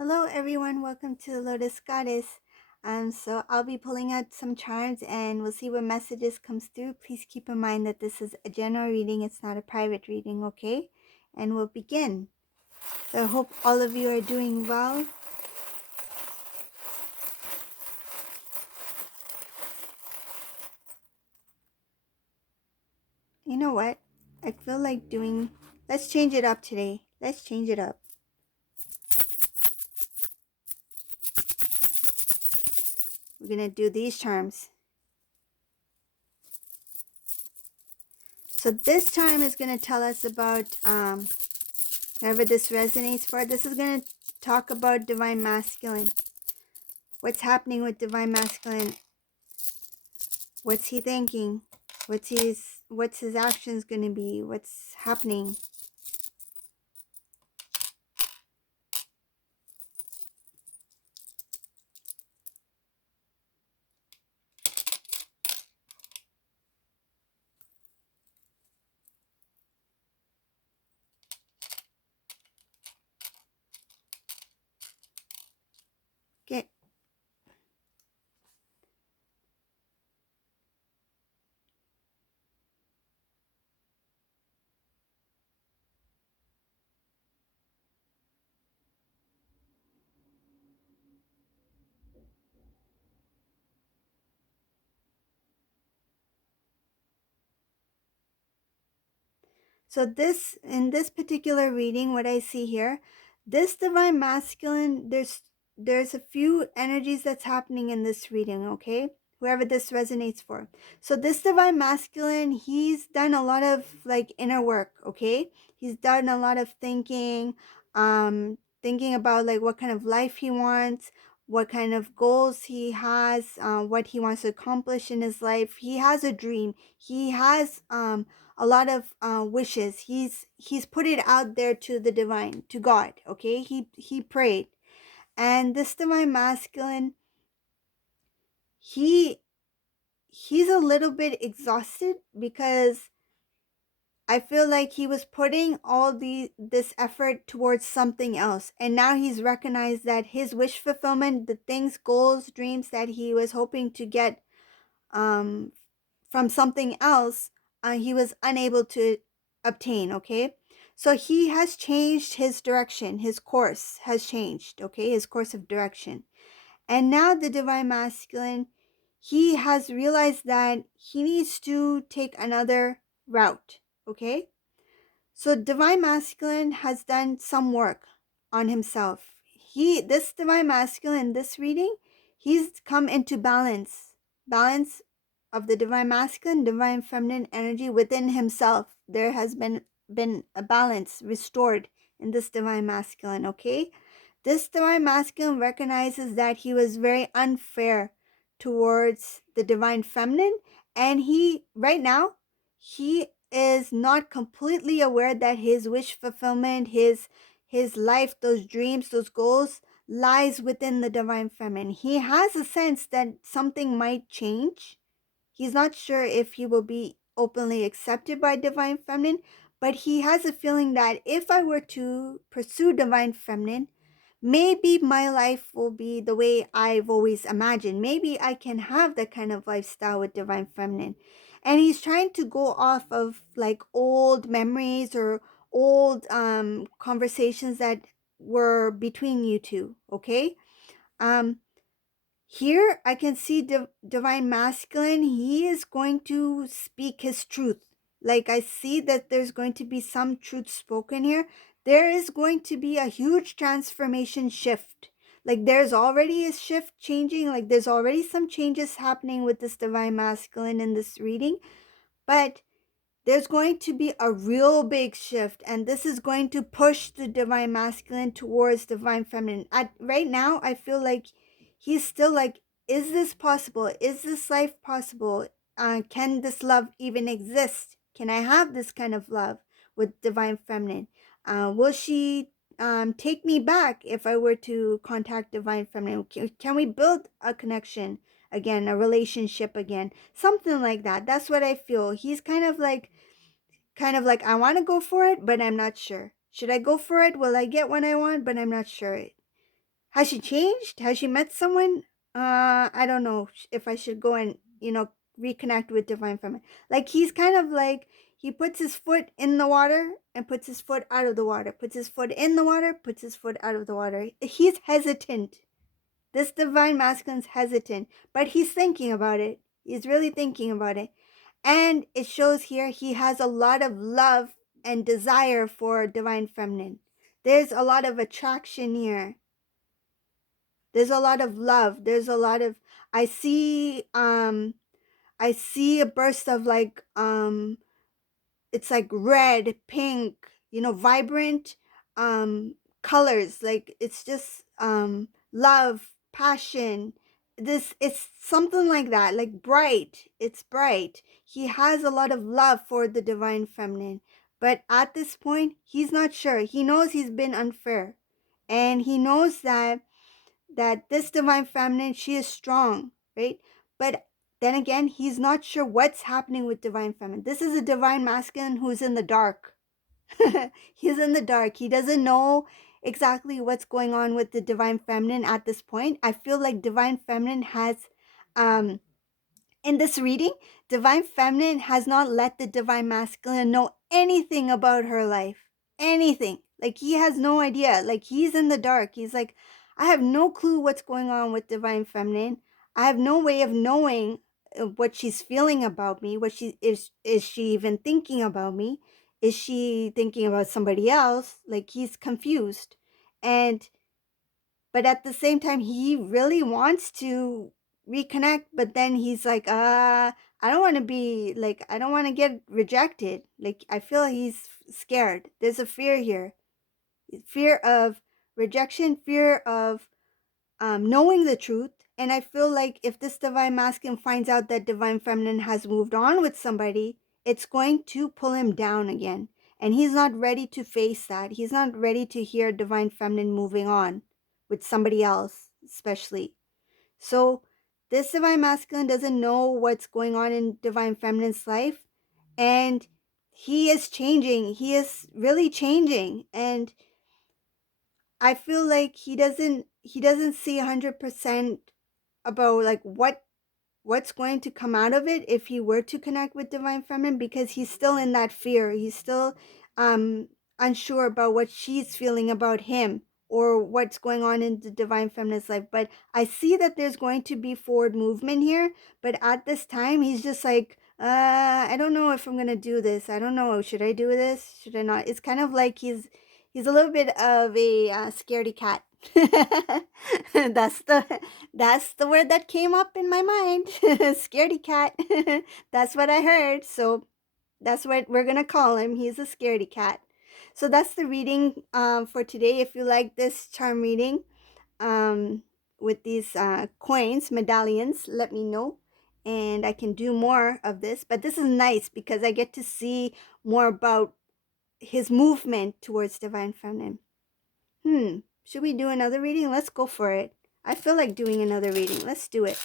Hello everyone, welcome to the Lotus Goddess. So I'll be pulling out some charms and we'll see what messages comes through. Please keep in mind that this is a general reading, it's not a private reading, okay? And we'll begin. So I hope all of you are doing well. You know what? I feel like let's change it up today. Let's change it up. We're gonna do these charms. So this charm is gonna tell us about whoever this resonates for. This is gonna talk about divine masculine. What's happening with divine masculine? What's he thinking? What's his actions going to be? What's happening? Okay. So in this particular reading, what I see here, this divine masculine, there's a few energies that's happening in this reading, okay? Whoever this resonates for. So this divine masculine, he's done a lot of like inner work, okay? He's done a lot of thinking about like what kind of life he wants, what kind of goals he has, what he wants to accomplish in his life. He has a dream. He has a lot of wishes. He's put it out there to the divine, to God. Okay, he prayed, and this divine masculine, he he's a little bit exhausted because I feel like he was putting all this effort towards something else, and now he's recognized that his wish fulfillment, the things, goals, dreams that he was hoping to get um from something else, he was unable to obtain. Okay, so he has changed his direction. His course has changed. Okay, his course of direction, and now the divine masculine, he has realized that he needs to take another route. Okay, so divine masculine has done some work on himself. This divine masculine, this reading, he's come into balance of the divine masculine, divine feminine energy within himself. There has been a balance restored in this divine masculine. Okay, this divine masculine recognizes that he was very unfair towards the divine feminine, and he right now he is not completely aware that his wish fulfillment, his life, those dreams, those goals lies within the divine feminine. He has a sense that something might change. He's not sure if he will be openly accepted by divine feminine, but he has a feeling that if I were to pursue divine feminine, maybe my life will be the way I've always imagined. Maybe I can have that kind of lifestyle with divine feminine. And he's trying to go off of like old memories or old conversations that were between you two. Okay, um here I can see divine masculine. He is going to speak his truth. Like I see that there's going to be some truth spoken here. There is going to be a huge transformation shift. Like there's already a shift changing. Like there's already some changes happening with this divine masculine in this reading. But there's going to be a real big shift, and this is going to push the divine masculine towards divine feminine. Right now I feel like he's still like, is this possible? Is this life possible? Can this love even exist? Can I have this kind of love with divine feminine? Will she take me back if I were to contact divine feminine? Can we build a connection again, a relationship again, something like that? That's what I feel. He's kind of like, I want to go for it, but I'm not sure. Should I go for it? Will I get what I want? But I'm not sure. Has she changed? Has she met someone? I don't know if I should go and, reconnect with divine feminine. Like he's kind of like he puts his foot in the water and puts his foot out of the water. Puts his foot in the water, puts his foot out of the water. He's hesitant. This divine masculine's hesitant, but he's thinking about it. He's really thinking about it. And it shows here he has a lot of love and desire for divine feminine. There's a lot of attraction here. There's a lot of love. There's a lot of I see a burst of like it's like red, pink, vibrant colors. Like it's just love, passion. This it's something like that, like bright. It's bright. He has a lot of love for the divine feminine. But at this point, he's not sure. He knows he's been unfair. And he knows that this divine feminine, she is strong, right? But then again, he's not sure what's happening with divine feminine. This is a divine masculine who's in the dark. He's in the dark. He doesn't know exactly what's going on with the divine feminine at this point. I feel like divine feminine has um in this reading, divine feminine has not let the divine masculine know anything about her life. Anything. Like he has no idea. Like he's in the dark. He's like, I have no clue what's going on with divine feminine. I have no way of knowing what she's feeling about me. What she is she even thinking about me? Is she thinking about somebody else? Like he's confused. And but at the same time he really wants to reconnect, but then he's like I don't want to be like, I don't want to get rejected. Like I feel he's scared. There's a fear here, fear of rejection, fear of knowing the truth. And I feel like if this divine masculine finds out that divine feminine has moved on with somebody, it's going to pull him down again. And he's not ready to face that. He's not ready to hear divine feminine moving on with somebody else, especially. So this divine masculine doesn't know what's going on in divine feminine's life. And he is changing. He is really changing. And I feel like he doesn't see 100% about like what's going to come out of it if he were to connect with divine feminine, because he's still in that fear. He's still um unsure about what she's feeling about him or what's going on in the divine feminine's life. But I see that there's going to be forward movement here, but at this time he's just like I don't know if I'm going to do this. I don't know, should I do this, should I not? It's kind of like he's a little bit of a scaredy cat. that's the word that came up in my mind. Scaredy cat. That's what I heard. So that's what we're gonna call him. He's a scaredy cat. So that's the reading for today. If you like this charm reading with these coins, medallions, let me know. And I can do more of this. But this is nice because I get to see more about his movement towards divine feminine. Should we do another reading? Let's go for it. I feel like doing another reading. Let's do it.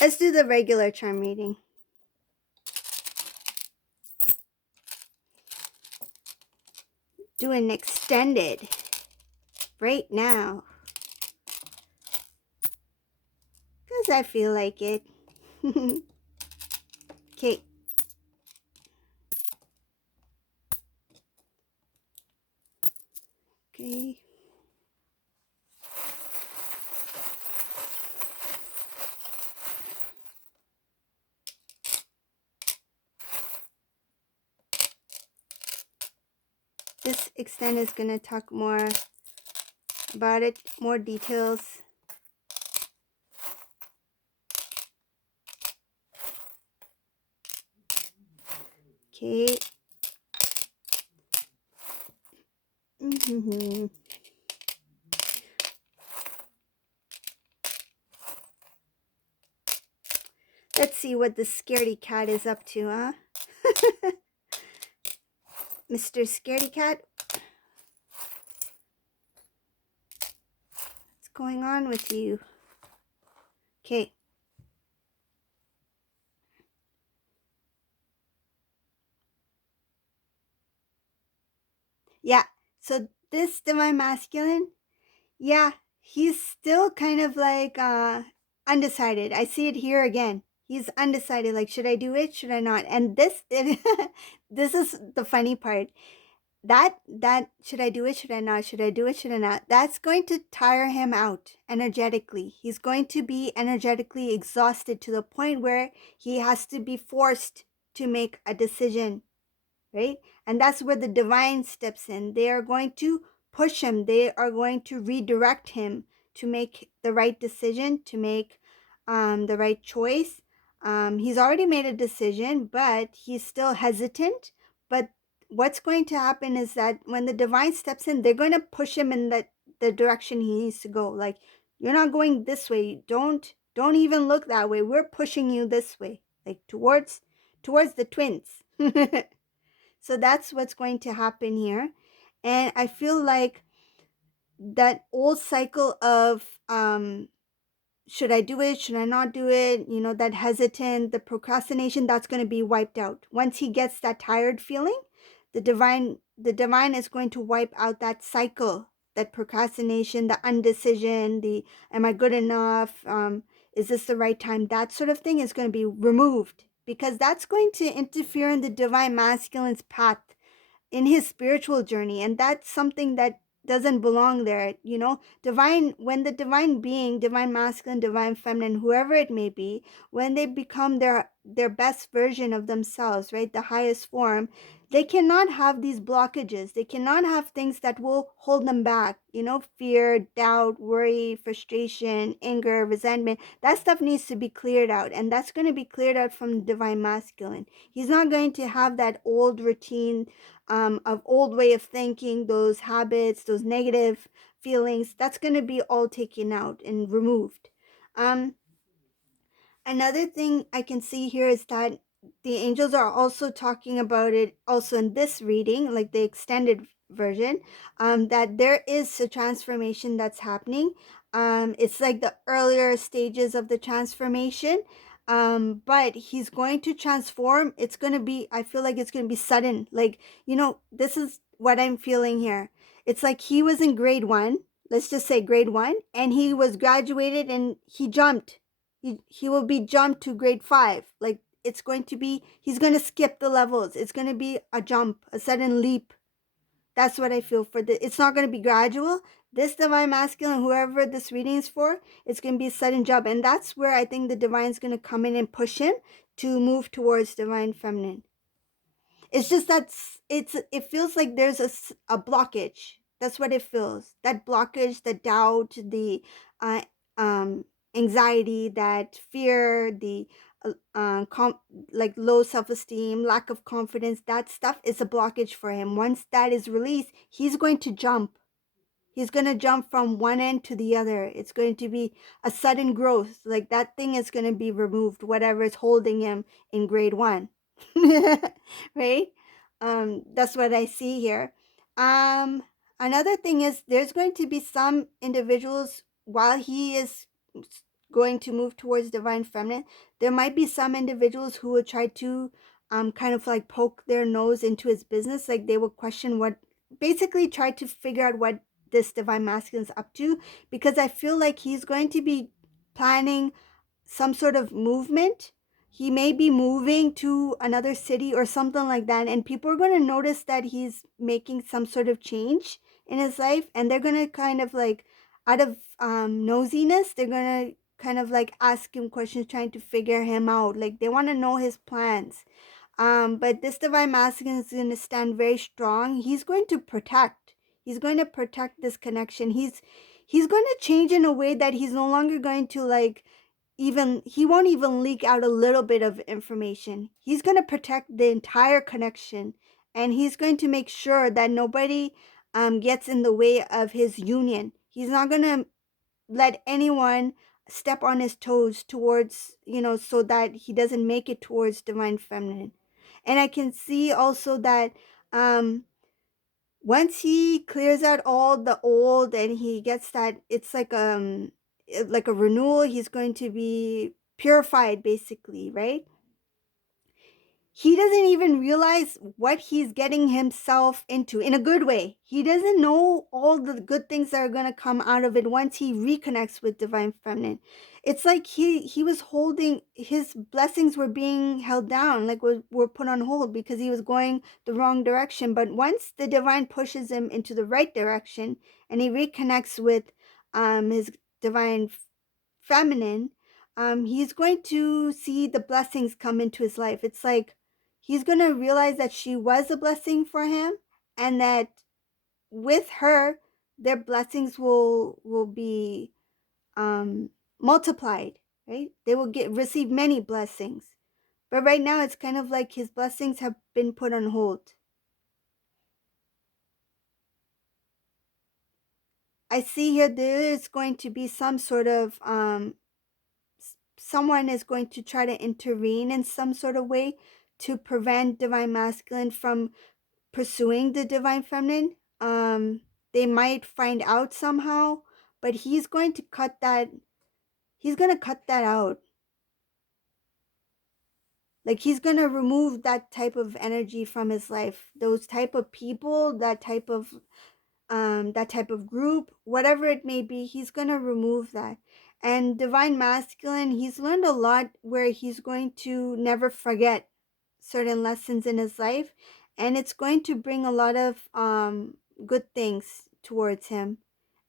Let's do the regular charm reading. Do an extended right now. Because I feel like it. Okay. Okay. This extend is going to talk more about it, more details. Okay. Let's see what the scaredy cat is up to, huh? Mr. Scaredy Cat? What's going on with you? Okay. Yeah. So this divine masculine, Yeah, he's still kind of like undecided. I see it here again. He's undecided, like, should I do it, should I not? And this this is the funny part. That should I do it, should I not, should I do it, should I not, that's going to tire him out energetically. He's going to be energetically exhausted to the point where he has to be forced to make a decision, right? And that's where the divine steps in. They are going to push him, they are going to redirect him to make the right decision, to make the right choice. He's already made a decision, but he's still hesitant. But what's going to happen is that when the divine steps in, they're going to push him in the direction he needs to go. Like, you're not going this way. Don't even look that way. We're pushing you this way, like towards the twins. So that's what's going to happen here. And I feel like that old cycle of should I do it? Should I not do it? You know, that hesitant, the procrastination, that's going to be wiped out. Once he gets that tired feeling, the divine is going to wipe out that cycle, that procrastination, the undecision, the am I good enough? Is this the right time? That sort of thing is going to be removed because that's going to interfere in the divine masculine's path in his spiritual journey, and that's something that doesn't belong there. You know, divine, when the divine being, divine masculine, divine feminine, whoever it may be, when they become their best version of themselves, right, the highest form, they cannot have these blockages, they cannot have things that will hold them back. You know, fear, doubt, worry, frustration, anger, resentment, that stuff needs to be cleared out, and that's going to be cleared out from the divine masculine. He's not going to have that old routine, of old way of thinking, those habits, those negative feelings. That's going to be all taken out and removed. Um, Another thing I can see here is that the angels are also talking about it also in this reading, like the extended version, that there is a transformation that's happening. It's like the earlier stages of the transformation. But he's going to transform. It's going to be, I feel like it's going to be sudden. Like, you know, this is what I'm feeling here. It's like he was in grade 1, let's just say grade 1, and he was graduated and he jumped, he will be jumped to grade 5. Like, it's going to be, he's going to skip the levels. It's going to be a jump, a sudden leap. That's what I feel for the, it's not going to be gradual. This divine masculine, whoever this reading is for, it's going to be a sudden jump. And that's where I think the divine is going to come in and push him to move towards divine feminine. It's just that it feels like there's a blockage. That's what it feels. That blockage, the doubt, the uh, um, anxiety, that fear, the like low self-esteem, lack of confidence. That stuff is a blockage for him. Once that is released, he's going to jump. He's going to jump from one end to the other. It's going to be a sudden growth. Like, that thing is going to be removed, whatever is holding him in grade 1. Right? That's what I see here. Um, Another thing is there's going to be some individuals, while he is going to move towards divine feminine, there might be some individuals who will try to kind of like poke their nose into his business. Like, they will question what, basically try to figure out what this divine masculine is up to, because I feel like he's going to be planning some sort of movement. He may be moving to another city or something like that, and people are going to notice that he's making some sort of change in his life, and they're going to kind of like, out of nosiness, they're going to kind of like ask him questions, trying to figure him out. Like, they want to know his plans. But this divine masculine is going to stand very strong. He's going to protect. He's going to protect this connection. He's going to change in a way that he's no longer going to like, even, he won't even leak out a little bit of information. He's going to protect the entire connection, and he's going to make sure that nobody gets in the way of his union. He's not going to let anyone step on his toes towards, you know, so that he doesn't make it towards divine feminine. And I can see also that um once he clears out all the old and he gets that, it's like a renewal, he's going to be purified basically, right? he doesn't even realize what he's getting himself into in a good way. He doesn't know all the good things that are going to come out of it once he reconnects with divine feminine. It's like he was holding, his blessings were being held down, like were put on hold because he was going the wrong direction. But once the divine pushes him into the right direction and he reconnects with his divine feminine, he's going to see the blessings come into his life. It's like he's going to realize that she was a blessing for him, and that with her, their blessings will be multiplied, right? They will get receive many blessings. But right now, it's kind of like his blessings have been put on hold. I see here there is going to be some sort of someone is going to try to intervene in some sort of way to prevent divine masculine from pursuing the divine feminine. They might find out somehow, but he's going to cut that. He's going to cut that out. Like he's going to remove that type of energy from his life. Those type of people, that type of group, whatever it may be, he's going to remove that. And divine masculine, he's learned a lot where he's going to never forget certain lessons in his life, and it's going to bring a lot of good things towards him,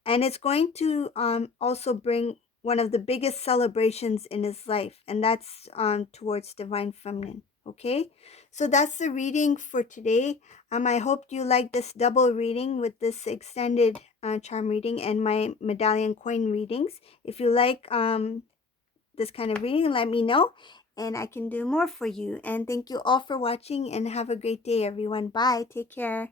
and it's going to also bring one of the biggest celebrations in his life, and that's towards divine feminine. Okay, so that's the reading for today. I hope you like this double reading with this extended charm reading and my medallion coin readings. If you like this kind of reading, let me know and I can do more for you. And thank you all for watching, and have a great day, everyone. Bye. Take care.